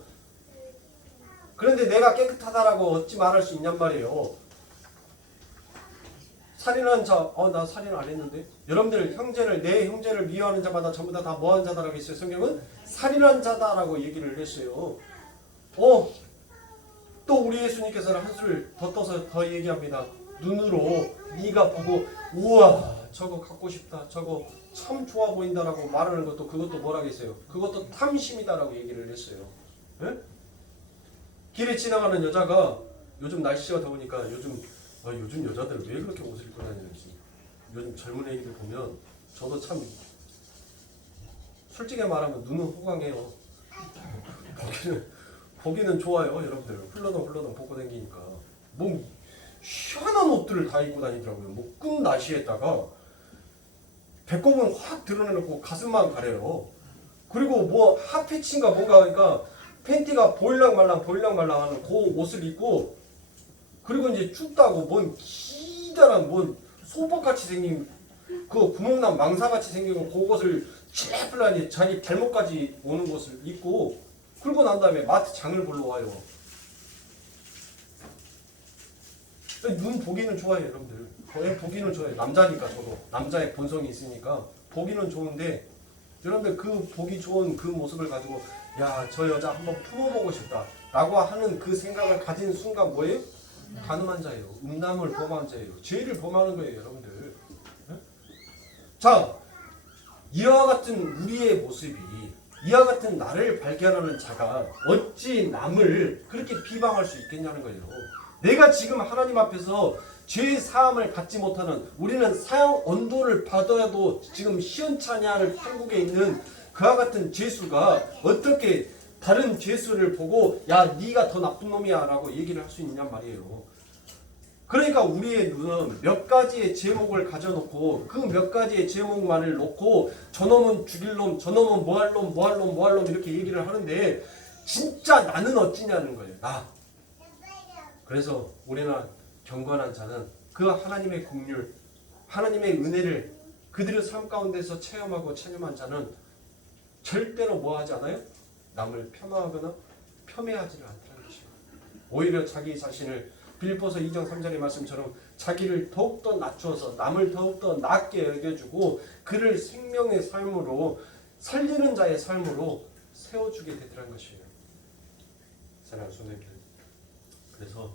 그런데 내가 깨끗하다라고 어찌 말할 수 있냔 말이에요. 살인한 자, 나 살인 안 했는데. 여러분들 내 형제를 미워하는 자마다 전부 다 뭐한 자다라고 했어요. 성경은 살인한 자다라고 얘기를 했어요. 또 우리 예수님께서는 한술 더 떠서 더 얘기합니다. 눈으로 네가 보고 우와 저거 갖고 싶다, 저거 참 좋아 보인다라고 말하는 것도 그것도 뭐라겠어요? 그것도 탐심이다라고 얘기를 했어요. 네? 길에 지나가는 여자가 요즘 날씨가 더우니까 요즘 여자들 왜 그렇게 옷을 입고 다니는지 요즘 젊은 애기들 보면 저도 참 솔직히 말하면 눈은 호강해요. 보기는 좋아요. 여러분들 흘러덩 벗고 다니니까 뭐 시원한 옷들을 다 입고 다니더라고요. 뭐 끈 나시에다가 배꼽은 확 드러내놓고 가슴만 가려요. 그리고 뭐 핫패치인가 뭔가 그러니까 팬티가 보일랑말랑 하는 그 옷을 입고, 그리고 이제 춥다고 뭔 기다란 뭔 소복같이 생긴 그 구멍난 망사같이 생긴 그것을 칠레플라니 자기 발목까지 오는 것을 입고, 그러고 난 다음에 마트 장을 보러 와요. 눈 보기는 좋아해요, 여러분들. 보기는 좋아해요. 남자니까 저도. 남자의 본성이 있으니까 보기는 좋은데, 여러분들 그 보기 좋은 그 모습을 가지고 야, 저 여자 한번 품어보고 싶다 라고 하는 그 생각을 가진 순간 뭐예요? 가늠한 자예요. 음란을 범한 자예요. 죄를 범하는 거예요, 여러분들. 네? 자, 이와 같은 우리의 모습이, 이와 같은 나를 발견하는 자가 어찌 남을 그렇게 비방할 수 있겠냐는 거예요. 내가 지금 하나님 앞에서 죄 사함을 받지 못하는, 우리는 사형 언도를 받아도 지금 시원찮냐를 판국에 있는 그와 같은 죄수가 어떻게 다른 죄수를 보고 야 네가 더 나쁜 놈이야 라고 얘기를 할 수 있냔 말이에요. 그러니까 우리의 눈은 몇 가지의 제목을 가져놓고 그 몇 가지의 제목만을 놓고 저놈은 죽일 놈, 저놈은 뭐 할 놈, 뭐 할 놈, 뭐 할 놈 이렇게 얘기를 하는데 진짜 나는 어찌냐는 거예요. 나. 그래서 우리나 경건한 자는 그 하나님의 긍휼, 하나님의 은혜를 그들의 삶 가운데서 체험하고 체념한 자는 절대로 뭐 하지 않아요? 남을 폄하하거나 폄훼하지를 않다는 것이에요. 오히려 자기 자신을 빌립보서 2장 3절의 말씀처럼 자기를 더욱더 낮추어서 남을 더욱더 낮게 여겨주고 그를 생명의 삶으로 살리는 자의 삶으로 세워주게 되더란 것이에요. 사랑하는 선생님들, 그래서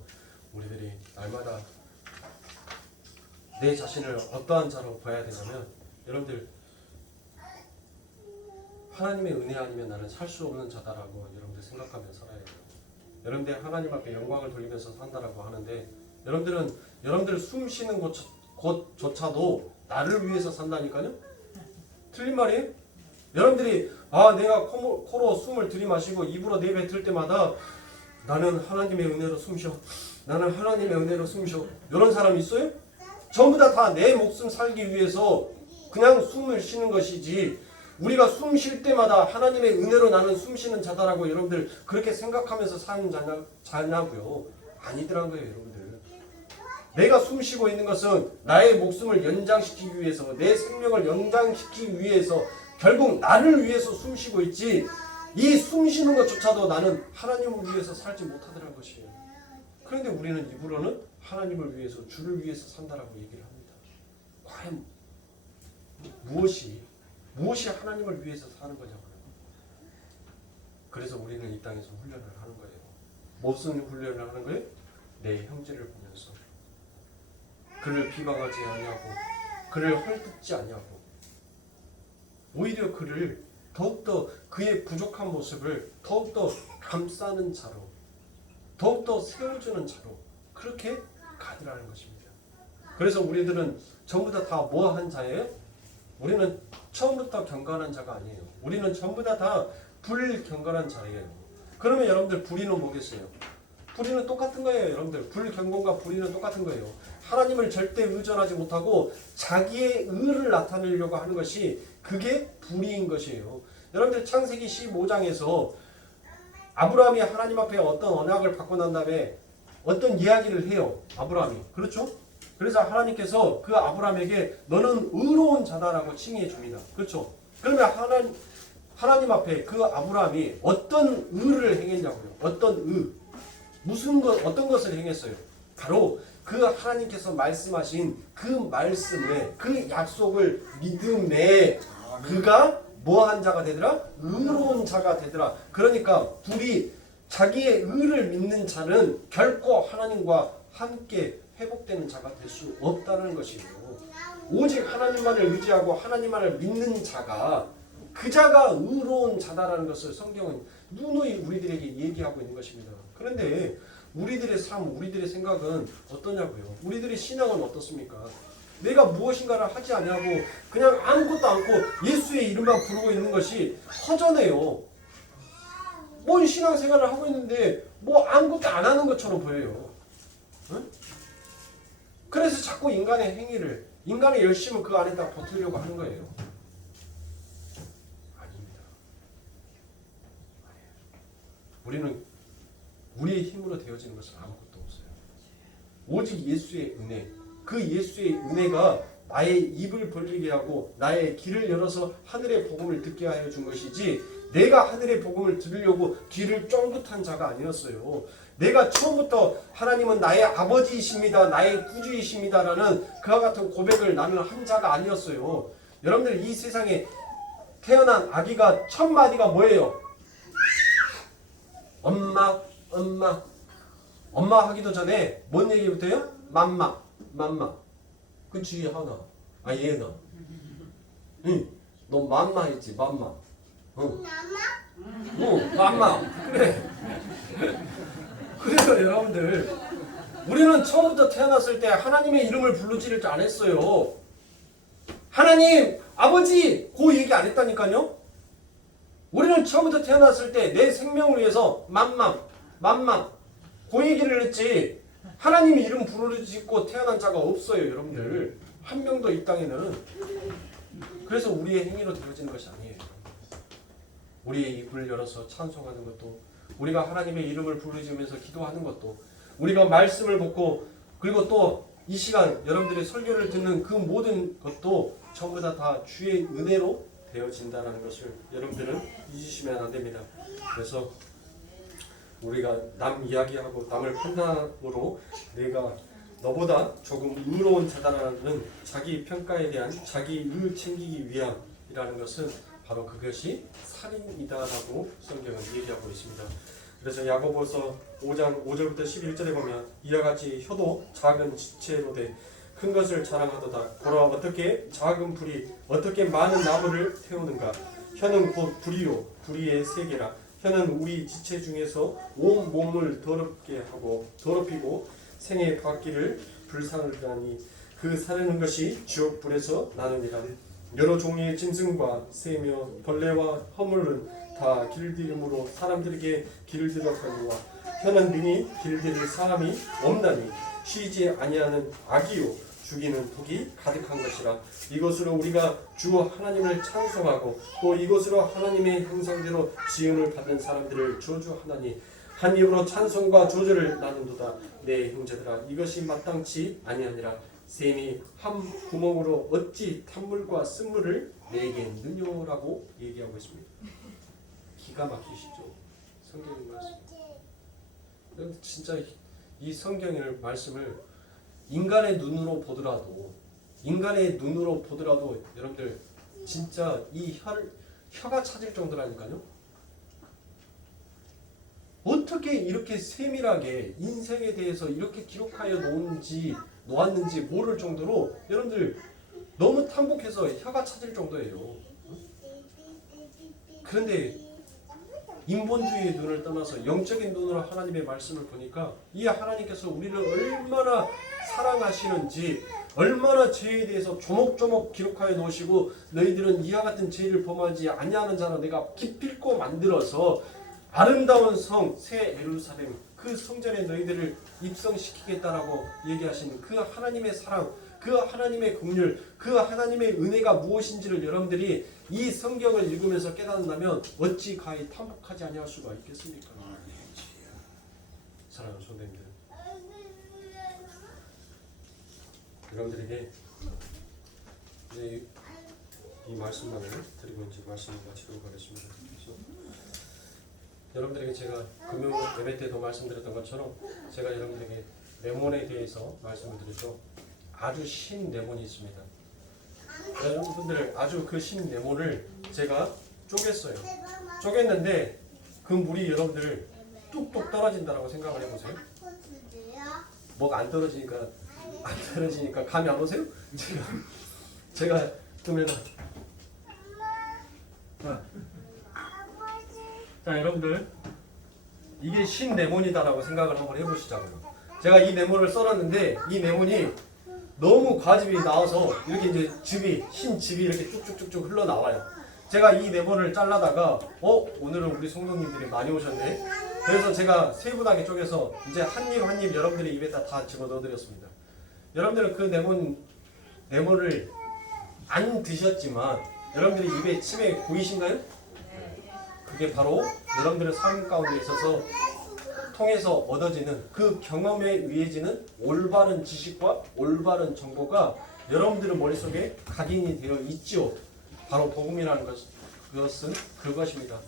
우리들이 날마다 내 자신을 어떠한 자로 봐야 되냐면 여러분들 하나님의 은혜 아니면 나는 살 수 없는 자다라고 여러분들 생각하며 살아야 돼요. 여러분들 하나님 앞에 영광을 돌리면서 산다라고 하는데 여러분들 숨 쉬는 곳조차도 나를 위해서 산다니까요? 틀린 말이에요? 여러분들이 내가 코로 숨을 들이마시고 입으로 내뱉을 때마다 나는 하나님의 은혜로 숨쉬어. 나는 하나님의 은혜로 숨쉬어. 이런 사람 있어요? 전부 다 내 목숨 살기 위해서 그냥 숨을 쉬는 것이지 우리가 숨 쉴 때마다 하나님의 은혜로 나는 숨 쉬는 자다라고 여러분들 그렇게 생각하면서 사는 자냐고요? 아니더란 거예요, 여러분들. 내가 숨 쉬고 있는 것은 나의 목숨을 연장시키기 위해서, 내 생명을 연장시키기 위해서 결국 나를 위해서 숨 쉬고 있지 이 숨 쉬는 것조차도 나는 하나님을 위해서 살지 못하더란 것이에요. 그런데 우리는 입으로는 하나님을 위해서, 주를 위해서 산다라고 얘기를 합니다. 과연 무엇이 하나님을 위해서 사는 거냐고요. 그래서 우리는 이 땅에서 훈련을 하는 거예요. 무슨 훈련을 하는 거예요? 내 형제를 보면서 그를 비방하지 아니하고 그를 헐뜯지 아니하고 오히려 그를 더욱더 그의 부족한 모습을 더욱더 감싸는 자로 더욱더 세워주는 자로 그렇게 가더라는 것입니다. 그래서 우리들은 전부 다 뭐 한 자예요? 우리는 처음부터 경건한 자가 아니에요. 우리는 전부 다 불경건한 자예요. 그러면 여러분들 불의는 뭐겠어요? 불의는 똑같은 거예요. 여러분들 불경건과 불의는 똑같은 거예요. 하나님을 절대 의존하지 못하고 자기의 의를 나타내려고 하는 것이 그게 불의인 것이에요. 여러분들 창세기 15장에서 아브라함이 하나님 앞에 어떤 언약을 받고 난 다음에 어떤 이야기를 해요. 아브라함이. 그렇죠? 그래서 하나님께서 그 아브라함에게 너는 의로운 자다라고 칭해 줍니다. 그렇죠? 그러면 하나님 앞에 그 아브라함이 어떤 의를 행했냐고요. 어떤 의. 어떤 것을 행했어요? 바로 그 하나님께서 말씀하신 그 말씀에 그 약속을 믿음에 그가 뭐한 자가 되더라? 의로운 자가 되더라. 그러니까 자기의 의를 믿는 자는 결코 하나님과 함께 회복되는 자가 될 수 없다는 것이에요. 오직 하나님만을 의지하고 하나님만을 믿는 자가 그 자가 의로운 자다라는 것을 성경은 누누이 우리들에게 얘기하고 있는 것입니다. 그런데 우리들의 삶, 우리들의 생각은 어떠냐고요? 우리들의 신앙은 어떻습니까? 내가 무엇인가를 하지 않냐고 그냥 아무것도 않고 예수의 이름만 부르고 있는 것이 허전해요. 뭔 신앙생활을 하고 있는데 뭐 아무것도 안 하는 것처럼 보여요. 응? 그래서 자꾸 인간의 행위를, 인간의 열심을 그 안에다 버티려고 하는 거예요. 아닙니다. 우리는 우리의 힘으로 되어지는 것은 아무것도 없어요. 오직 예수의 은혜, 그 예수의 은혜가 나의 입을 벌리게 하고 나의 길을 열어서 하늘의 복음을 듣게 하여 준 것이지 내가 하늘의 복음을 들으려고 귀를 쫑긋한 자가 아니었어요. 내가 처음부터 하나님은 나의 아버지이십니다. 나의 구주이십니다라는 그와 같은 고백을 나는 한 자가 아니었어요. 여러분들 이 세상에 태어난 아기가 첫 마디가 뭐예요? 엄마, 엄마. 엄마 하기도 전에 뭔 얘기부터 해요? 맘마, 맘마. 그 주위에 하나. 얘나. 응. 너 맘마 했지, 맘마. 응. 맘마. 그래. 그래서 여러분들 우리는 처음부터 태어났을 때 하나님의 이름을 부르지를 안 했어요. 하나님, 아버지 그 얘기 안 했다니까요. 우리는 처음부터 태어났을 때 내 생명을 위해서 맘맘 그 얘기를 했지 하나님의 이름 부르짖고 태어난 자가 없어요, 여러분들. 한 명도 이 땅에는. 그래서 우리의 행위로 되어지는 것이 아니에요. 우리의 입을 열어서 찬송하는 것도, 우리가 하나님의 이름을 부르짖으면서 기도하는 것도, 우리가 말씀을 듣고, 그리고 또 이 시간 여러분들의 설교를 듣는 그 모든 것도 전부 다 주의 은혜로 되어진다는 것을 여러분들은 잊으시면 안 됩니다. 그래서 우리가 남 이야기하고 남을 판단으로 내가 너보다 조금 의로운 자다라는 자기 평가에 대한 자기 의 챙기기 위함이라는 것은 바로 그것이 살인이다라고 성경은 얘기하고 있습니다. 그래서 야고보서 5장 5절부터 11절에 보면 이와 같이 혀도 작은 지체로 돼 큰 것을 자랑하도다. 보라 어떻게 작은 불이 어떻게 많은 나무를 태우는가. 혀는 곧 불이요 불의의 세계라. 혀는 우리 지체 중에서 온 몸을 더럽게 하고 더럽히고 생의 밖기를 불사르다니 그 사르는 것이 지옥 불에서 나느니라. 여러 종류의 짐승과 새며 벌레와 허물은 다 길들임으로 사람들에게 길들었거니와 혀는 능히 길들일 사람이 없나니 쉬지 아니하는 악이요 죽이는 독이 가득한 것이라. 이것으로 우리가 주 하나님을 찬송하고 또 이것으로 하나님의 형상대로 지음을 받은 사람들을 저주하나니 한 입으로 찬송과 저주를 나눈도다. 내 형제들아 이것이 마땅치 아니하니라. 샘이 한 구멍으로 어찌 탄물과 쓴물을 내겠느냐라고 얘기하고 있습니다. 기가 막히시죠? 성경의 말씀. 진짜 이 성경의 말씀을 인간의 눈으로 보더라도 여러분들 진짜 이 혀가 찾을 정도라니까요. 어떻게 이렇게 세밀하게 인생에 대해서 이렇게 기록하여 놓았는지 모를 정도로 여러분들 너무 탐복해서 혀가 찾을 정도예요. 그런데 인본주의의 눈을 떠나서 영적인 눈으로 하나님의 말씀을 보니까 이 하나님께서 우리를 얼마나 사랑하시는지, 얼마나 죄에 대해서 조목조목 기록하여 놓으시고 너희들은 이와 같은 죄를 범하지 아니하는 자로 내가 기필코 만들어서 아름다운 성 새 예루살렘 그 성전에 너희들을 입성시키겠다라고 얘기하신 그 하나님의 사랑, 그 하나님의 긍휼, 그 하나님의 은혜가 무엇인지를 여러분들이 이 성경을 읽으면서 깨닫는다면 어찌 가히 탐복하지 아니할 수가 있겠습니까? 사랑하는 성도님들, 여러분들에게 이제 이 말씀만을 드리고 이제 말씀을 마치도록 하겠습니다. 그래서 여러분들에게 제가 금요 예배 때도 말씀드렸던 것처럼 제가 여러분들에게 레몬에 대해서 말씀을 드렸죠. 아주 신 레몬이 있습니다. 여러분들 아주 그 신 레몬을 제가 쪼갰어요. 쪼갰는데 그 물이 여러분들 뚝뚝 떨어진다라고 생각을 해보세요. 뭐가 안 떨어지니까 감이 안 오세요? 제가 그러면 자 여러분들 이게 신 레몬이다라고 생각을 한번 해보시자고요. 제가 이 레몬을 썰었는데 이 레몬이 너무 과즙이 나와서 이렇게 이제 흰즙이 이렇게 쭉쭉쭉쭉 흘러나와요. 제가 이 레몬을 잘라다가 오늘은 우리 성도님들이 많이 오셨네. 그래서 제가 세분하게 쪼개서 이제 한 입 한 입 여러분들의 입에다 다 집어넣어 드렸습니다. 여러분들은 그 레몬을 안 드셨지만 여러분들이 입에 침에 고이신가요? 그게 바로 여러분들의 삶 가운데 있어서 통해서 얻어지는 그 경험에 의해지는 올바른 지식과 올바른 정보가 여러분들의 머릿속에 각인이 되어 있죠. 바로 복음이라는 그것은 그것입니다.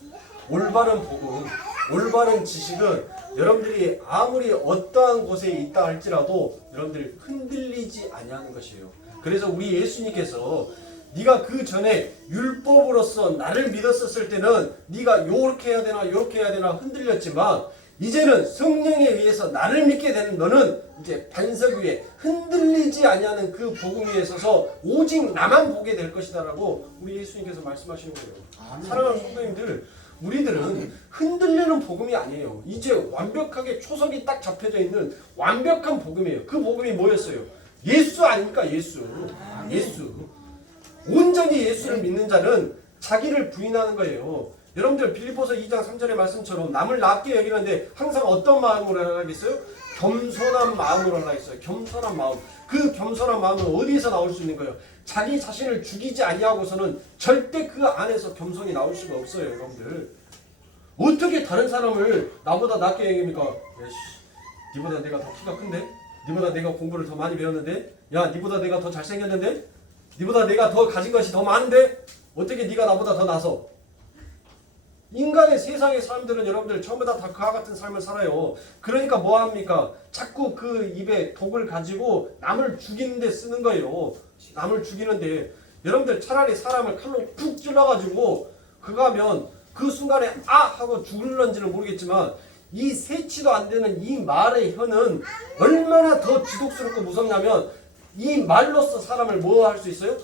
올바른 복음, 올바른 지식은 여러분들이 아무리 어떠한 곳에 있다 할지라도 여러분들이 흔들리지 아니하는 것이에요. 그래서 우리 예수님께서 네가 그 전에 율법으로서 나를 믿었었을 때는 네가 요렇게 해야 되나 요렇게 해야 되나 흔들렸지만 이제는 성령에 의해서 나를 믿게 되는 너는 이제 반석 위에 흔들리지 아니하는 그 복음 위에 서서 오직 나만 보게 될 것이다라고 우리 예수님께서 말씀하시는 거예요. 사랑하는 성도님들, 우리들은 흔들리는 복음이 아니에요. 이제 완벽하게 초석이 딱 잡혀져 있는 완벽한 복음이에요. 그 복음이 뭐였어요? 예수 아닙니까? 예수. 온전히 예수를 믿는 자는 자기를 부인하는 거예요. 여러분들 빌립보서 2장 3절의 말씀처럼 남을 낮게 여기는데 항상 어떤 마음으로 하겠어요? 겸손한 마음으로 하겠어요. 겸손한 마음. 그 겸손한 마음은 어디에서 나올 수 있는 거예요? 자기 자신을 죽이지 아니하고서는 절대 그 안에서 겸손이 나올 수가 없어요. 여러분들 어떻게 다른 사람을 나보다 낮게 여깁니까? 니보다 내가 더 키가 큰데? 니보다 내가 공부를 더 많이 배웠는데? 야, 니보다 내가 더 잘생겼는데? 니보다 내가 더 가진 것이 더 많은데? 어떻게 네가 나보다 더 나서? 인간의 세상의 사람들은 여러분들 전부 다 그와 같은 삶을 살아요. 그러니까 뭐 합니까? 자꾸 그 입에 독을 가지고 남을 죽이는데 쓰는 거예요. 남을 죽이는데 여러분들 차라리 사람을 칼로 푹 찔러가지고 그거 하면 그 순간에 아! 하고 죽을런지는 모르겠지만 이 세치도 안 되는 이 말의 혀는 얼마나 더 지독스럽고 무섭냐면 이 말로써 사람을 뭐 할 수 있어요?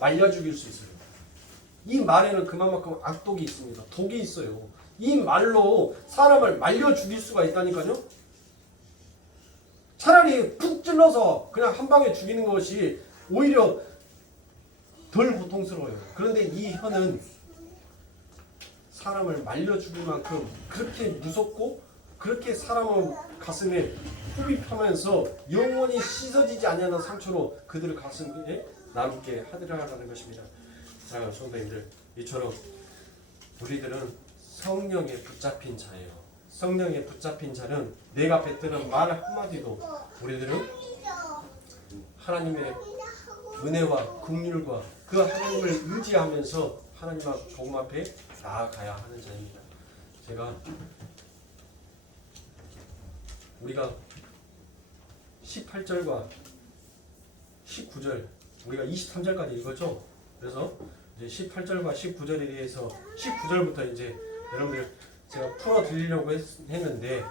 말려 죽일 수 있어요. 이 말에는 그만큼 악독이 있습니다. 독이 있어요. 이 말로 사람을 말려 죽일 수가 있다니까요. 차라리 푹 찔러서 그냥 한 방에 죽이는 것이 오히려 덜 고통스러워요. 그런데 이 혀는 사람을 말려 죽일 만큼 그렇게 무섭고 그렇게 사람의 가슴에 흡입하면서 영원히 씻어지지 않는 상처로 그들의 가슴에 남게 하더라라는 것입니다. 사랑하는 성도님들, 이처럼 우리들은 성령에 붙잡힌 자예요. 성령에 붙잡힌 자는 내가 뱉는 말 한마디도 우리들은 하나님의 은혜와 긍휼과 그 하나님을 의지하면서 하나님 앞 복음 앞에 나아가야 하는 자입니다. 제가 우리가 18절과 19절 우리가 23절까지 읽었죠. 그래서 이제 18절과 19절에 대해서 19절부터 이제 여러분들 제가 풀어 드리려고 했는데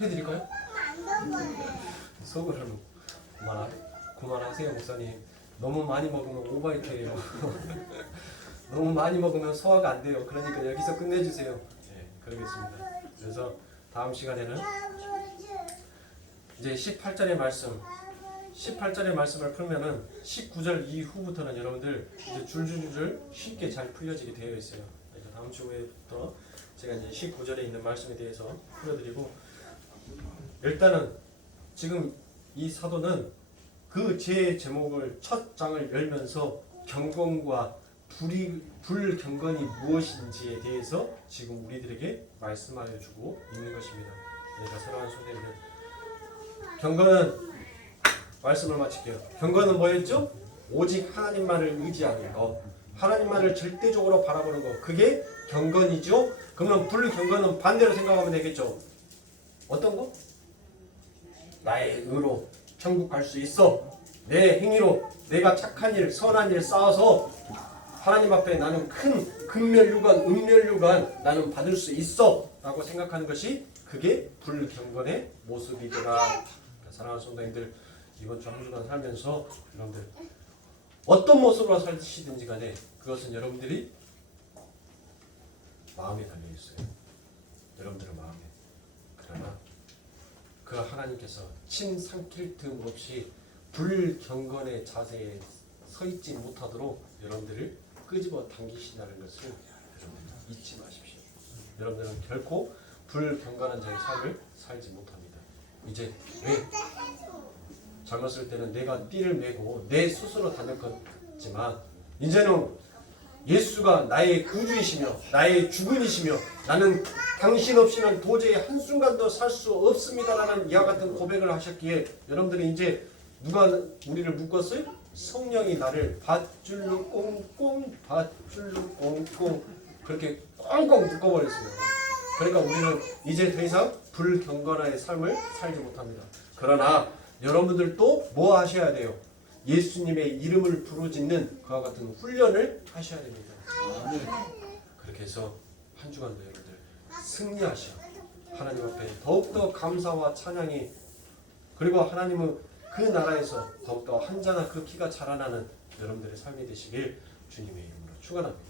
해드릴까요? 속으로는 그만하세요 목사님. 너무 많이 먹으면 오바이트예요. 너무 많이 먹으면 소화가 안 돼요. 그러니까 여기서 끝내주세요. 네, 그러겠습니다. 그래서 다음 시간에는 이제 18절의 말씀을 풀면은 19절 이후부터는 여러분들 이제 줄줄줄 쉽게 잘 풀려지게 되어 있어요. 그래서 다음 주에부터 제가 이제 19절에 있는 말씀에 대해서 풀어드리고, 일단은 지금 이 사도는 그 제 제목을 첫 장을 열면서 경건과 불경건이 무엇인지에 대해서 지금 우리들에게 말씀하여 주고 있는 것입니다. 그러니까 사랑하는 성도님들, 경건은 말씀을 마칠게요. 경건은 뭐였죠? 오직 하나님만을 의지하는 것, 하나님만을 절대적으로 바라보는 것, 그게 경건이죠. 그러면 불경건은 반대로 생각하면 되겠죠. 어떤 거? 나의 의로 천국 갈 수 있어. 내 행위로 내가 착한 일, 선한 일 쌓아서 하나님 앞에 나는 큰 금면류관, 은면류관 나는 받을 수 있어 라고 생각하는 것이 그게 불경건의 모습이더라. 사랑하는 성도님들, 이번 주 한 주간 살면서 여러분들 어떤 모습으로 살시든지 간에 그것은 여러분들이 마음에 달려있어요. 여러분들의 마음에. 그러나 그 하나님께서 침 삼킬 틈 없이 불경건의 자세에 서 있지 못하도록 여러분들을 끄집어 당기신다는 것을 여러분들 잊지 마십시오. 여러분들은 결코 불경건한 자의 삶을 살지 못합니다. 이제 왜? 젊었을 때는 내가 띠를 메고 내 스스로 다녔지만 이제는 예수가 나의 구주이시며 나의 주군이시며 나는 당신 없이는 도저히 한순간도 살 수 없습니다라는 이와 같은 고백을 하셨기에 여러분들이 이제 누가 우리를 묶었어요? 성령이 나를 밧줄로 꽁꽁 밧줄로 꽁꽁 그렇게 꽁꽁 묶어버렸어요. 그러니까 우리는 이제 더 이상 불경건의 삶을 살지 못합니다. 그러나 여러분들도 뭐 하셔야 돼요? 예수님의 이름을 부르짖는 그와 같은 훈련을 하셔야 됩니다. 그렇게 해서 한 주간도 여러분들 승리하셔 하나님 앞에 더욱더 감사와 찬양이, 그리고 하나님은 그 나라에서 더욱더 한자나 그 키가 자라나는 여러분들의 삶이 되시길 주님의 이름으로 축원합니다.